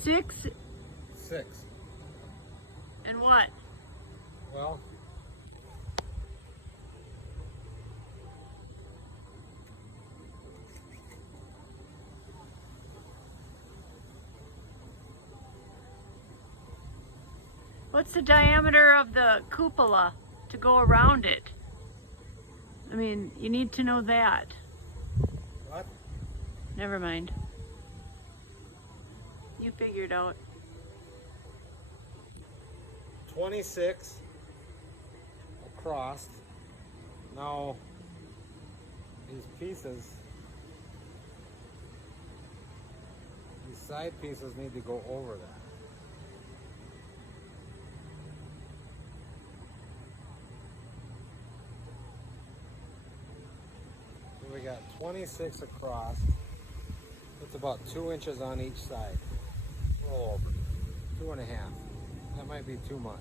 6 6. and what? Well, What's the diameter of the cupola to go around it? I mean, you need to know that. what? Never mind. You figure it out. 26 across. Now, these pieces, these side pieces need to go over that. So we got 26 across. It's about 2 inches on each side. Roll over. 2.5. That might be too much.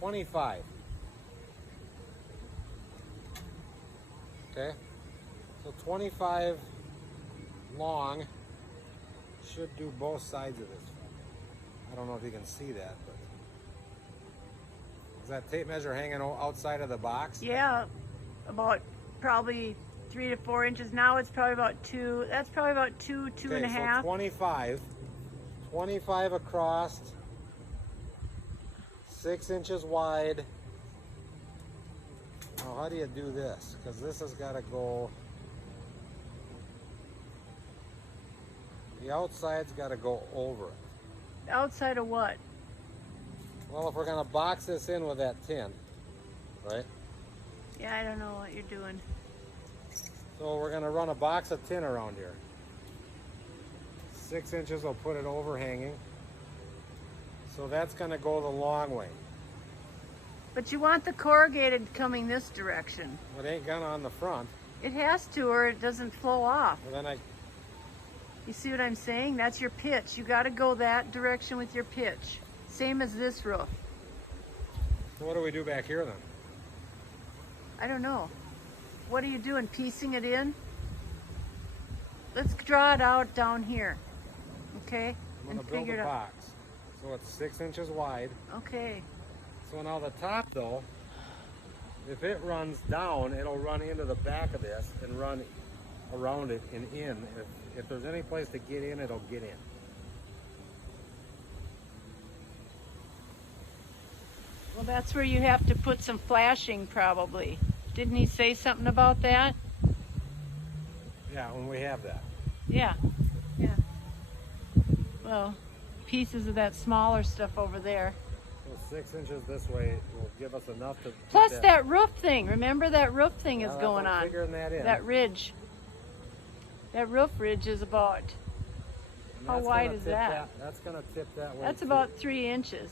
$25. Okay, so 25 long should do both sides of this. I don't know if you can see that, but is that tape measure hanging outside of the box? Yeah, about probably 3 to 4 inches. Now it's probably about 2. That's probably about 2 Okay, and a half. so 25 across, 6 inches wide. Now, how do you do this? Because this has got to go. The outside's got to go over it. Outside of what? Well, if we're going to box this in with that tin, right? Yeah, I don't know what you're doing. So we're going to run a box of tin around here. 6 inches will put it overhanging. So that's going to go the long way. But you want the corrugated coming this direction. It ain't gonna on the front. It has to, or it doesn't flow off. Well, then You see what I'm saying? That's your pitch. You got to go that direction with your pitch. Same as this roof. so what do we do back here then? I don't know. What are you doing? Piecing it in? Let's draw it out down here. Okay? I'm gonna build a box. So it's 6 inches wide. Okay. So now the top though, if it runs down, it'll run into the back of this and run around it and in. If there's any place to get in, it'll get in. Well, that's where you have to put some flashing probably. Didn't he say something about that? Yeah, when we have that. Yeah. Yeah. Well, pieces of that smaller stuff over there. So 6 inches this way will give us enough to. Plus that roof thing. Remember that roof thing is Now, going that's on. figuring that in. That ridge. That roof ridge is about, And how that's wide gonna is tip that? That's gonna tip that way. That's too. about 3 inches.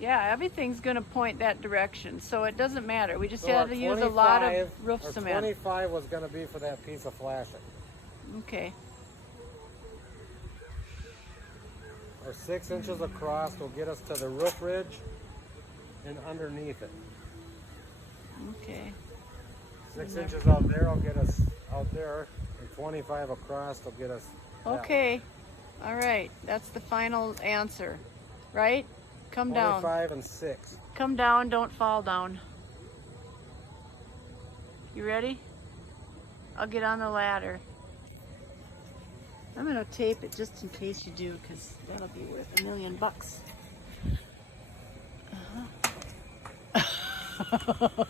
Yeah, everything's going to point that direction, so it doesn't matter. We just So have our to use a lot of 25 roof our cement. 25 was gonna be for that piece of flashing. Okay. Our 6 inches across will get us to the roof ridge and underneath it. Okay. 6 inches out there will get us out there, and 25 across will get us. that way. Okay. All right. That's the final answer, right? Come down. 25 and 6. Come down. Don't fall down. You ready? I'll get on the ladder. I'm going to tape it just in case you do, because that'll be worth $1 million. Uh-huh.